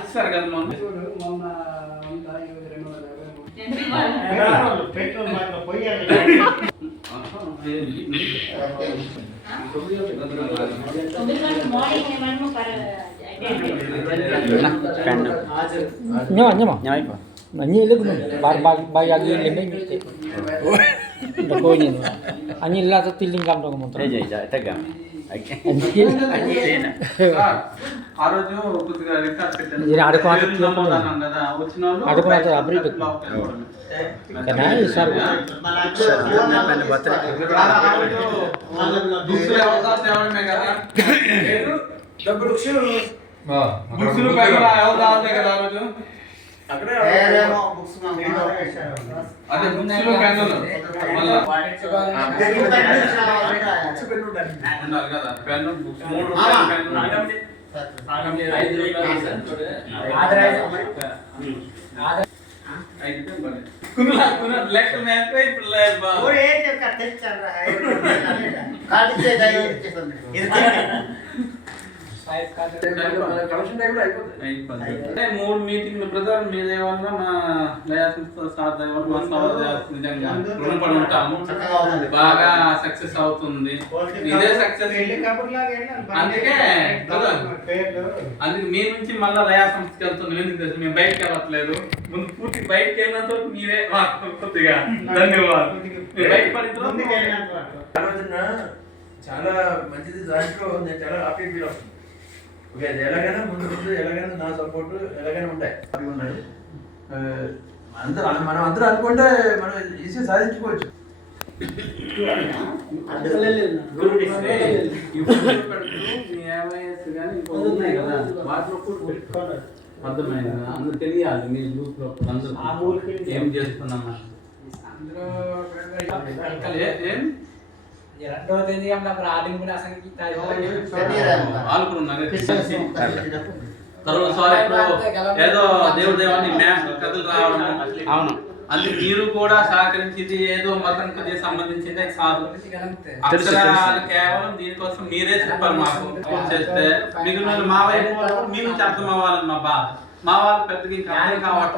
ఇస్తారు కదా మొన్న పెట్రోల్ మాత్రం పోయాలి. Anyi lu guna, bayar dia lebih ni. Dokonya tu. Anyi lah tu tiling kam tu kamu tu. tegang. ఆ రోజు కొద్దిగా రికార్డ్ పెట్టాను. ఇది ఆడుకోవాలి కదా వచ్చిన వాళ్ళు ఆడుకోవాలి అబ్రి కానీ ఈసారి दूसरे अवतार सेवा में కదా బుక్స్ పైన అవతార్ కదా ఆ రోజు అక్కడే బుక్స్ అదే బుక్స్ లో పెన్నులు మళ్ళా ఉండాలి కదా పెన్ను బుక్స్ 3 రూపాయల పెన్ను మూడు మీటింగ్లు బ్రదర్ మీ దేవల్ల మా సార్ దేవల్ల మా సార్ నిజంగా రుణపడి ఉంటాము. బాగా సక్సెస్ అవుతుంది. ఇదే సక్సెస్ అందుకే మీ నుంచి మళ్ళీ లయా సంస్థకి వెళ్తున్నాం. ఎందుకు తెలుసు మేము బయటకు వెళ్ళట్లేదు. ముందు పూర్తి బయటకు వెళ్ళినంత మీరే కొద్దిగా ధన్యవాదాలు. చాలా మంచిది. దాంట్లో నేను చాలా హ్యాపీ ఫీల్ అవుతుంది. ఓకే, అది ఎలాగైనా ముందు ఎలాగైనా నా సపోర్ట్ ఎలాగైనా ఉంటాయి. హ్యాపీగా ఉన్నాడు. మనం అందరూ అనుకుంటే మనం ఈజీగా సాధించుకోవచ్చు. అర్థమైంది. అందరూ తెలియాలి మీ గ్రూప్ లో అందరూ ఏం చేస్తున్నామా. ఏదో దేవుడు దేవాన్ని కథలు రావడం అవును. అందుకు మీరు కూడా సహకరించింది ఏదో మతంకి సంబంధించింది కాదు. అక్షరాలు కేవలం దీనికోసం మీరే చెప్పాలి. మాకు చేస్తే మిగిలిన మా వైపు మీ నుంచి అర్థం అవ్వాలని మా బాధ. మా వాళ్ళు పెద్దగా ఇంకా అర్థం కావట్లేదు.